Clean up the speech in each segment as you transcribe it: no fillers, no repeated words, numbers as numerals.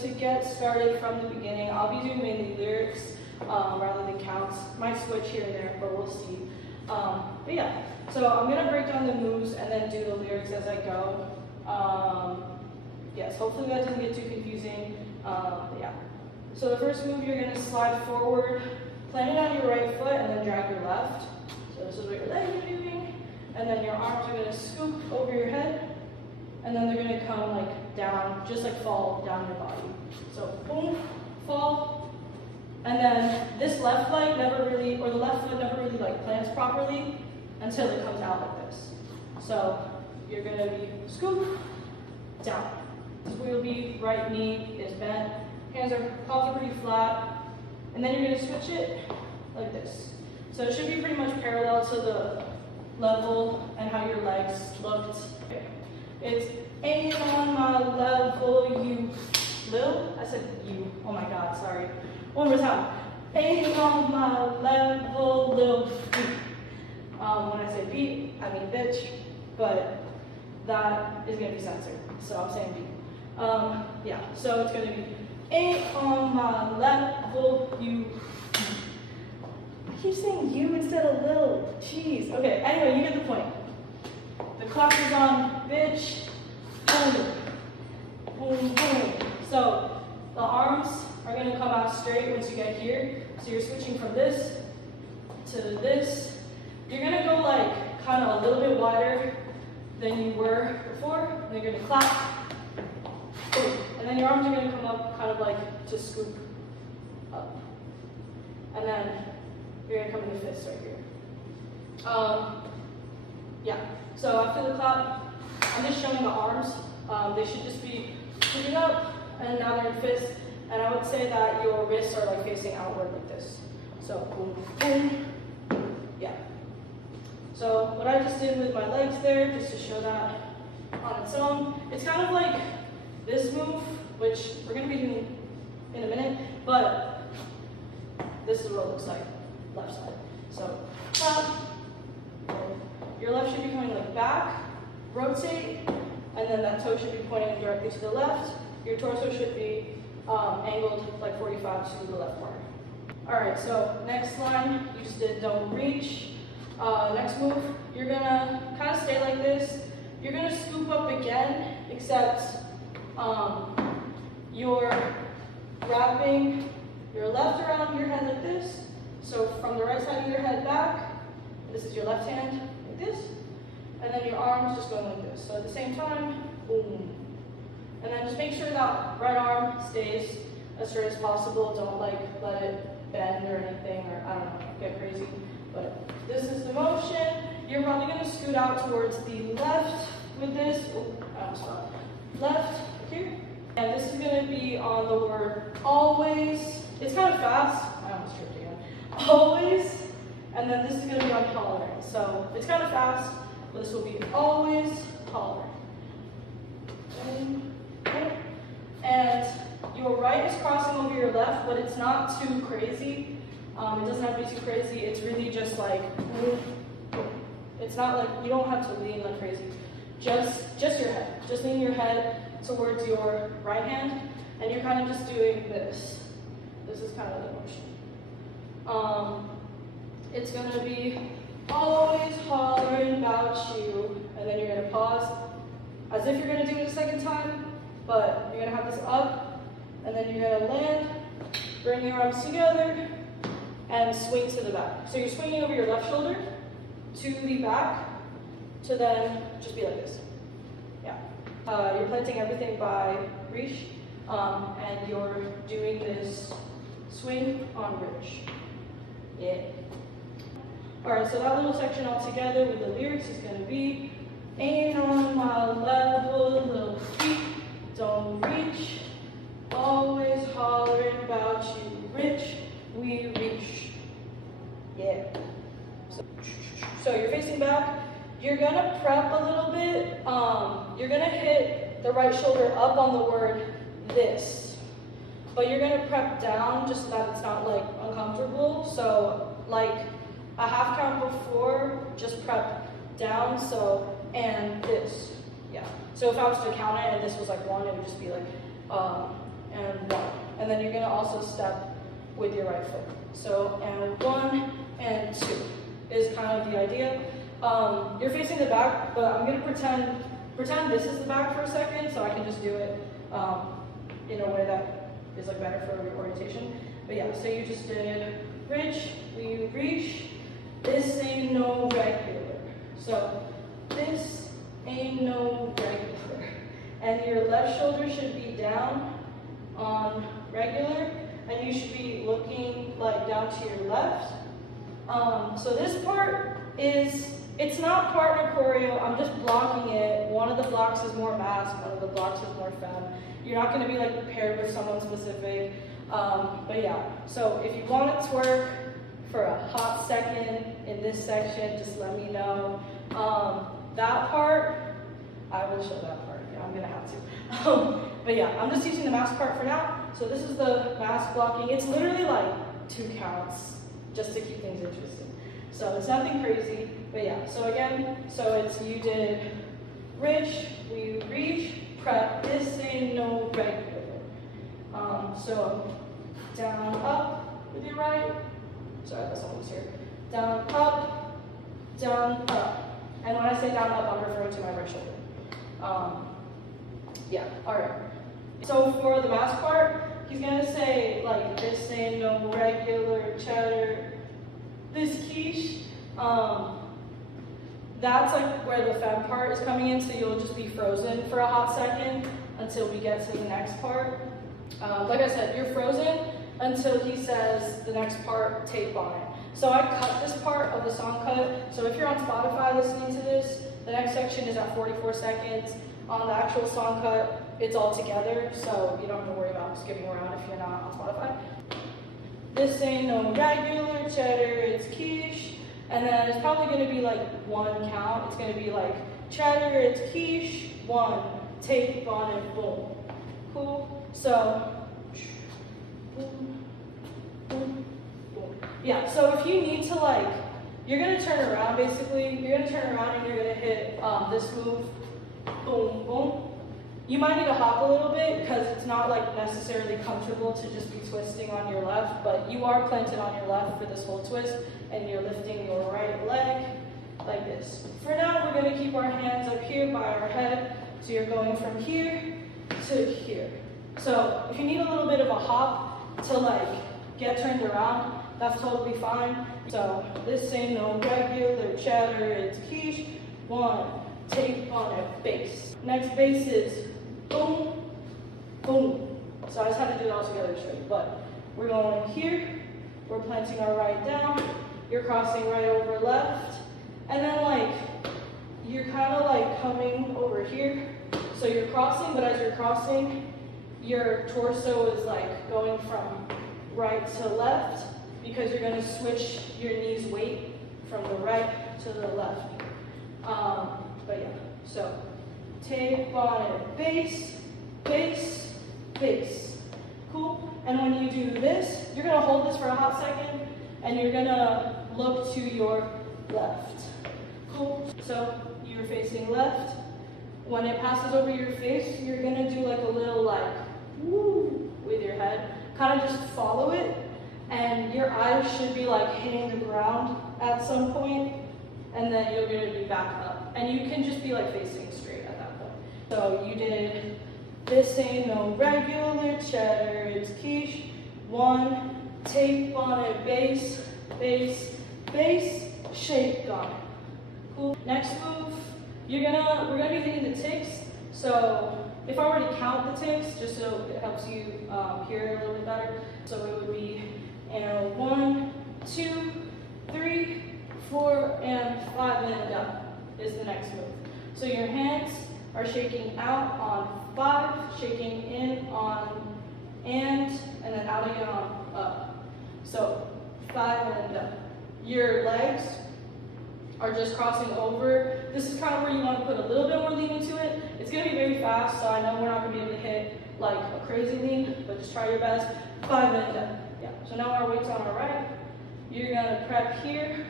To get started from the beginning, I'll be doing mainly lyrics rather than counts. Might switch here and there, but we'll see. But yeah, so I'm gonna break down the moves and then do the lyrics as I go. Yes, hopefully that doesn't get too confusing. Yeah. So the first move, you're gonna slide forward, plant it on your right foot, and then drag your left. So this is what your legs are doing, and then your arms are gonna scoop over your head. And then they're gonna come like down, just like fall down your body. So boom, fall. And then this left leg never really, or the left foot never really like plants properly until it comes out like this. So you're gonna be scoop, down. This will be right knee is bent, palms are pretty flat. And then you're gonna switch it like this. So it should be pretty much parallel to the level and how your legs looked. Okay. It's ain't on my level, you lil. I said you. Oh my God, sorry. One more time. Ain't on my level, lil beat. When I say beat, I mean bitch, but that is gonna be censored. So I'm saying beat. Yeah. So it's gonna be ain't on my level, you. I keep saying you instead of lil. Jeez. Okay. Anyway, you get the point. The clock is on, bitch. Boom, boom, boom. So the arms are gonna come out straight once you get here. So you're switching from this to this. You're gonna go like kind of a little bit wider than you were before. And you're gonna clap, boom. And then your arms are gonna come up kind of like to scoop up. And then you're gonna come into fists right here. Yeah. So after the clap, I'm just showing the arms. They should just be scooping up, and now they're in fists. And I would say that your wrists are like facing outward like this. So boom, boom, yeah. So what I just did with my legs there, just to show that on its own, it's kind of like this move, which we're gonna be doing in a minute, but this is what it looks like, left side. So clap. Your left should be coming like back, rotate, and then that toe should be pointing directly to the left. Your torso should be angled like 45 to the left corner. All right, so next line, you just did don't reach. Next move, you're gonna kind of stay like this. You're gonna scoop up again, except you're wrapping your left around your head like this. So from the right side of your head back, this is your left hand. This, and then your arms just going like this. So at the same time, boom. And then just make sure that right arm stays as straight as possible. Don't like let it bend or anything, or I don't know, get crazy. But this is the motion. You're probably gonna scoot out towards the left with this. Oh, I almost fell. Left here. And this is gonna be on the word always. It's kind of fast. I almost tripped again. Always. And then this is going to be on tolerant. So it's kind of fast, but this will be always tolerant. And your right is crossing over your left, but it's not too crazy. It doesn't have to be too crazy. It's really just like, it's not like, you don't have to lean like crazy. Just your head. Just lean your head towards your right hand, and you're kind of just doing this. This is kind of the motion. It's going to be always hollering about you, and then you're going to pause as if you're going to do it a second time, but you're going to have this up, and then you're going to land, bring your arms together, and swing to the back. So you're swinging over your left shoulder to the back to then just be like this. Yeah. You're planting everything by reach, and you're doing this swing on bridge. Yeah. Alright, so that little section all together with the lyrics is going to be ain't on my level, little feet, don't reach, always hollering about you, rich, we reach. Yeah. So you're facing back, you're going to prep a little bit, you're going to hit the right shoulder up on the word this, but you're going to prep down just so that it's not like uncomfortable, so like a half count before, just prep down, so, and this, yeah. So if I was to count it and this was like one, it would just be like, and 1. And then you're gonna also step with your right foot. So, and 1 and 2 is kind of the idea. You're facing the back, but I'm gonna pretend this is the back for a second, so I can just do it in a way that is like better for orientation. But yeah, so you just did reach, we reach, this ain't no regular. So this ain't no regular. And your left shoulder should be down on regular, and you should be looking like down to your left. So this part is, it's not partner choreo, I'm just blocking it. One of the blocks is more mask, one of the blocks is more fem. You're not gonna be like paired with someone specific. But yeah, so if you want to twerk for a hot second in this section, just let me know. That part, I will show that part. Yeah, I'm gonna have to. But yeah, I'm just teaching the mask part for now. So this is the mask blocking. It's literally like 2 counts just to keep things interesting. So it's nothing crazy, but yeah. So again, so it's you did rich, we reach, prep, this ain't no regular. So down, up with your right. Sorry, that's almost here. Down, up, and when I say down, up, I'm referring to my right shoulder. Yeah, all right. So for the mask part, he's gonna say like, this ain't no regular cheddar, this quiche. That's like where the fem part is coming in, so you'll just be frozen for a hot second until we get to the next part. Like I said, you're frozen until he says the next part, tape on it. So I cut this part of the song cut. So if you're on Spotify listening to this, the next section is at 44 seconds. On the actual song cut, it's all together, so you don't have to worry about skipping around if you're not on Spotify. This ain't no regular cheddar, it's quiche. And then it's probably gonna be like 1 count. It's gonna be like cheddar, it's quiche, 1, tape on it, boom. Cool? So, boom, boom, boom. Yeah, so if you need to like, you're gonna turn around basically, you're gonna turn around and you're gonna hit this move, boom, boom. You might need to hop a little bit because it's not like necessarily comfortable to just be twisting on your left, but you are planted on your left for this whole twist and you're lifting your right leg like this. For now, we're gonna keep our hands up here by our head. So you're going from here to here. So if you need a little bit of a hop to like get turned around, that's totally fine. So this ain't no regular cheddar, it's quiche, 1, tape on it, bass. Next bass is boom, boom. So I just had to do it all together to show you, but we're going here, we're planting our right down, you're crossing right over left, and then like, you're kind of like coming over here. So you're crossing, but as you're crossing, your torso is like going from right to left because you're gonna switch your knees weight from the right to the left. But yeah, so tape on it, bass, bass, bass. Cool? And when you do this, you're gonna hold this for a hot second and you're gonna look to your left. Cool? So you're facing left. When it passes over your face, you're gonna do like a little like, woo, with your head. Kind of just follow it, and your eyes should be like hitting the ground at some point, and then you're gonna be back up. And you can just be like facing straight at that point. So you did, this ain't no regular cheddar, it's quiche, 1, tape on it, bass, bass, bass, shake on it. Cool. Next move, we're gonna be hitting the ticks. So if I were to count the ticks, just so it helps you hear it a little bit better. So it would be 1, 2, 3, 4, and 5, and up is the next move. So your hands are shaking out on 5, shaking in on and then out again on up. So 5 and up. Your legs are just crossing over. This is kind of where you want to put a little bit more lean into it. It's going to be very fast, so I know we're not going to be able to hit like a crazy lean, but just try your best. 5 and up. Yeah. So now our weight's on our right. You're going to prep here.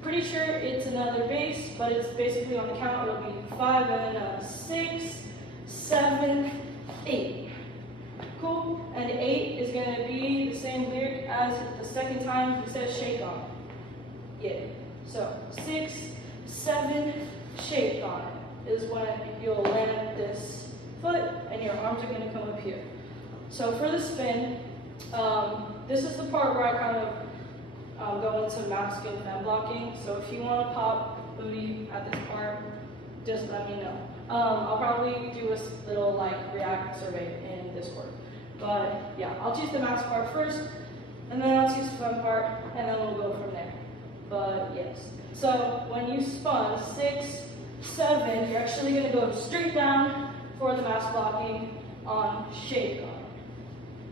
Pretty sure it's another bass, but it's basically on the count. It'll be 5 and 6, 7, 8. cool. And 8 is going to be the same lyric as the second time he says shake on it. Yeah. So 6, 7, shake on it is when you'll land this foot and your arms are going to come up here. So for the spin, this is the part where I kind of go into masculine fem blocking. So if you want to pop booty at this part, just let me know. I'll probably do a little like react survey in Discord. But yeah, I'll choose the max part first, and then I'll choose the fun part, and then we'll go from there. But yes. So when you spun 6, 7, you're actually going to go straight down for the max blocking on shake on it.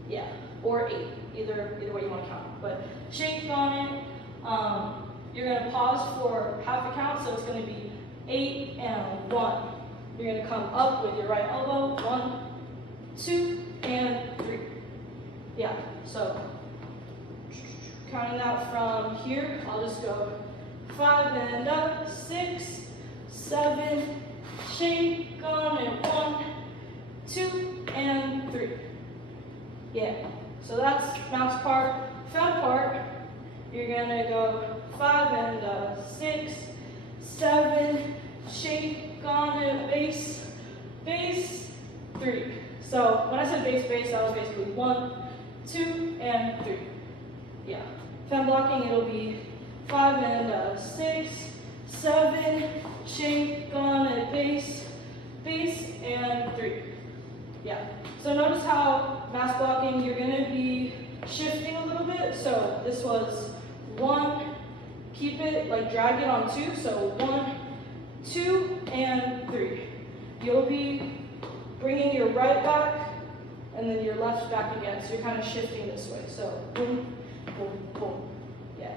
Yeah, or 8, either way you want to count. But shake on it. You're going to pause for half a count, so it's going to be 8 and 1. You're going to come up with your right elbow. 1, 2, and 3. Yeah, so counting that from here, I'll just go 5 and up, 6, 7, shake on it, 1, 2, and 3. Yeah, so that's mouse part. Fem part, you're gonna go 5 and 6, 7, shake on it, bass, bass, 3. So when I said bass, bass, that was basically 1, 2, and 3. Yeah. Fem blocking, it'll be 5 and 6, 7, shake on it, bass, bass, and 3. Yeah. So notice how mass blocking, you're gonna be shifting a little bit. So this was 1, keep it, like drag it on 2. So 1, 2, and 3. You'll be bringing your right back and then your left back again. So you're kind of shifting this way. So boom, boom, boom. Yeah.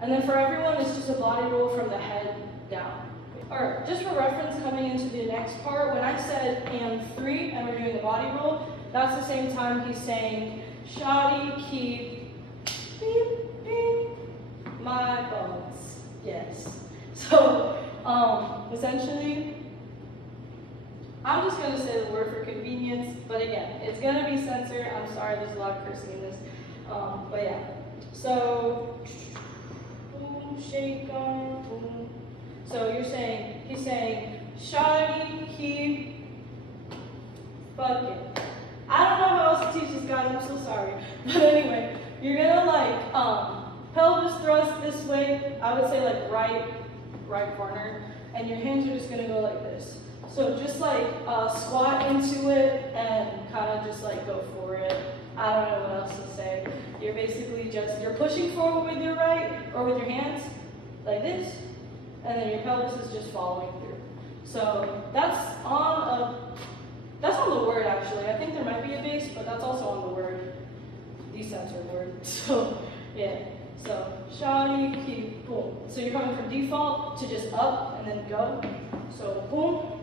And then for everyone, it's just a body roll from the head down. All right, just for reference coming into the next part, when I said and 3 and we're doing the body roll, that's the same time he's saying, shoddy, keep, beep, beep, my bones. Yes. So essentially, I'm just going to say the word for convenience, but again, it's going to be censored. I'm sorry, there's a lot of cursing in this. But yeah. So, boom, shake on, boom. So he's saying, shoddy, keep, fucking. I don't know how else to teach this, guys, I'm so sorry. But anyway, you're going to like, pelvis thrust this way, I would say like right corner, and your hands are just going to go like this. So just like squat into it and kind of just like go for it. I don't know what else to say. You're basically you're pushing forward with your right or with your hands like this, and then your pelvis is just following through. So that's on the word actually. I think there might be a base, but that's also on the word, decensored word. So yeah. So shoddy, keep, boom. So you're coming from default to just up and then go. So boom.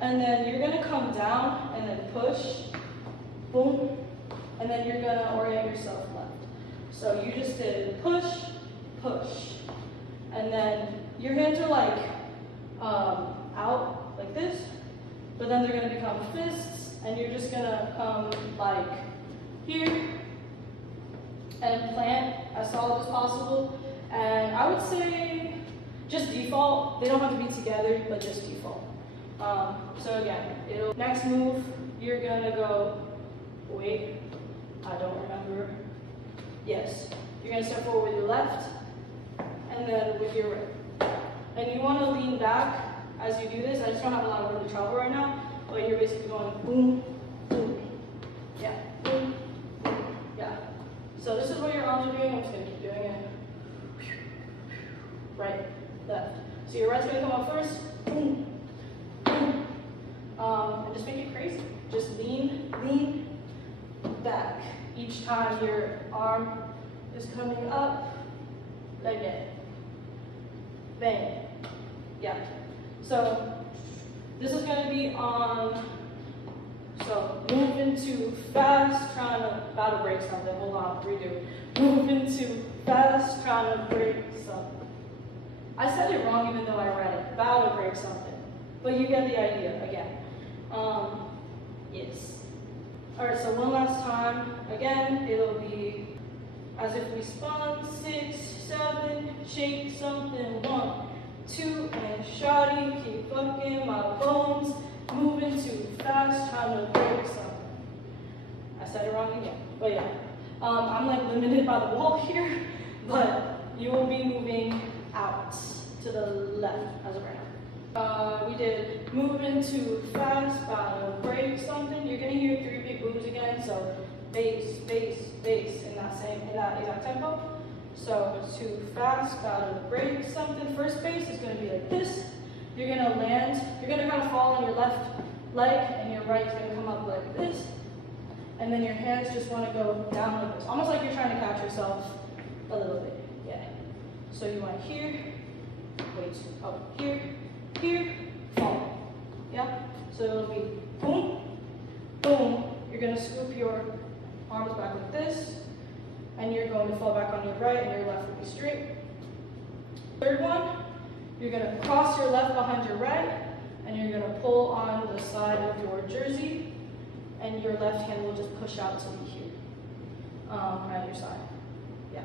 And then you're gonna come down and then push, boom, and then you're gonna orient yourself left. So you just did push, push, and then your hands are like out like this, but then they're gonna become fists, and you're just gonna come like here and plant as solid as possible. And I would say just default. They don't have to be together, but just default. So again, next move, you're gonna go, wait, I don't remember. Yes, you're gonna step forward with your left, and then with your right. And you wanna lean back as you do this. I just don't have a lot of room to travel right now, but you're basically going boom, boom, yeah, boom, boom, yeah. So this is what your arms are doing. I'm just gonna keep doing it. Right, left. So your right's gonna come up first, boom. And just make it crazy. Just lean back. Each time your arm is coming up, like it. Bang. Yeah. So this is going to be on, so move into fast, trying to, about to break something. Hold on, redo. Move into fast, trying to break something. I said it wrong even though I read it. About to break something. But you get the idea again. Yes. All right, so one last time. Again, it'll be as if we spun, 6, 7, shake something, 1, 2, and shawty, keep fucking my bones, moving too fast, trying to break something. I said it wrong again, but yeah. I'm like limited by the wall here, but you will be moving out to the left as of right now. We did moving too fast, about to break something. You're gonna hear 3 big booms again, so bass, bass, bass in that exact tempo. So too fast, about to break something. First bass is gonna be like this. You're gonna land, you're gonna kind of fall on your left leg, and your right is gonna come up like this. And then your hands just want to go down like this, almost like you're trying to catch yourself a little bit. Yeah. So you want here, wait, up here, here, fall. Yeah. So it'll be boom, boom. You're gonna scoop your arms back like this, and you're going to fall back on your right, and your left will be straight. Third one, you're gonna cross your left behind your right, and you're gonna pull on the side of your jersey. And your left hand will just push out to be here, at your side. Yeah.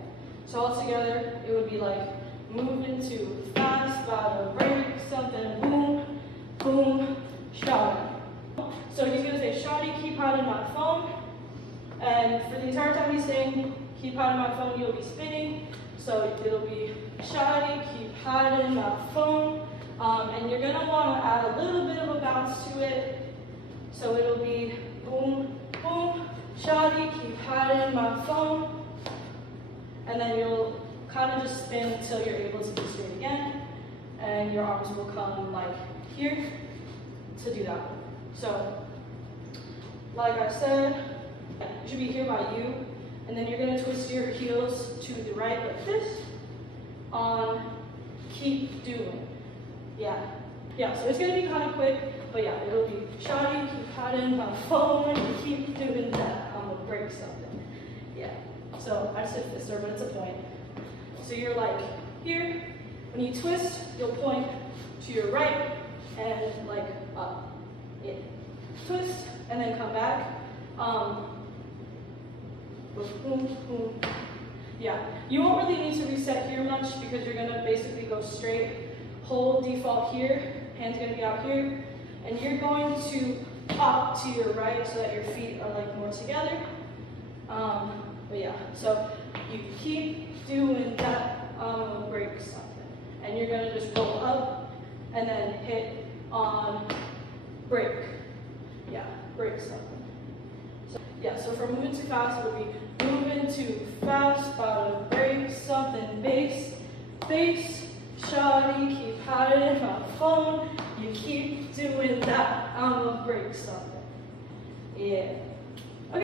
So all together, it would be like moving too fast, about to break something, boom, boom, shawty. So he's gonna say, shawty, keep hiding my phone. And for the entire time he's saying, keep hiding my phone, you'll be spinning. So it'll be, shawty, keep hiding my phone. And you're gonna wanna add a little bit of a bounce to it. So it'll be, boom, boom, shawty, keep hiding my phone. And then you'll kind of just spin until you're able to be straight again. And your arms will come like here to do that. So, like I said, you should be here by you. And then you're gonna twist your heels to the right like this. On, keep doing. Yeah. Yeah, so it's gonna be kind of quick. But yeah, it'll be shawty, keep hiding my phone, keep doing that. I'm gonna break something. Yeah. So I just said fister, but it's a point. So you're like here. When you twist, you'll point to your right and like up. Yeah. Twist and then come back. Boom, boom. Yeah. You won't really need to reset here much because you're gonna basically go straight. Hold default here. Hands gonna be out here. And you're going to pop to your right so that your feet are like more together. But yeah, so you keep doing that, break something. And you're gonna just roll up and then hit on break. Yeah, break something. So yeah, so for moving too fast, it would be moving too fast, about to break something, bass, bass, shawty, keep hiding my phone. You keep doing that, I'm gonna break something. Yeah.